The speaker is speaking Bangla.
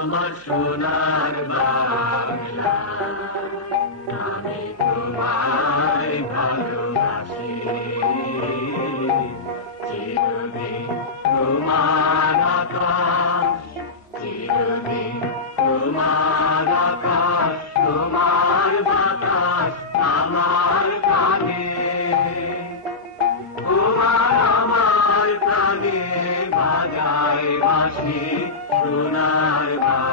আমার সোনার বাংলা, আমি তোমায় ভালোবাসি। চিরদিন তোমার আকাশ, চিরদিন তোমার আকাশ, তোমার বাতাস আমার কানে, তোমার আমার প্রাণে বাজায় বাঁশি সোনার বাংলা।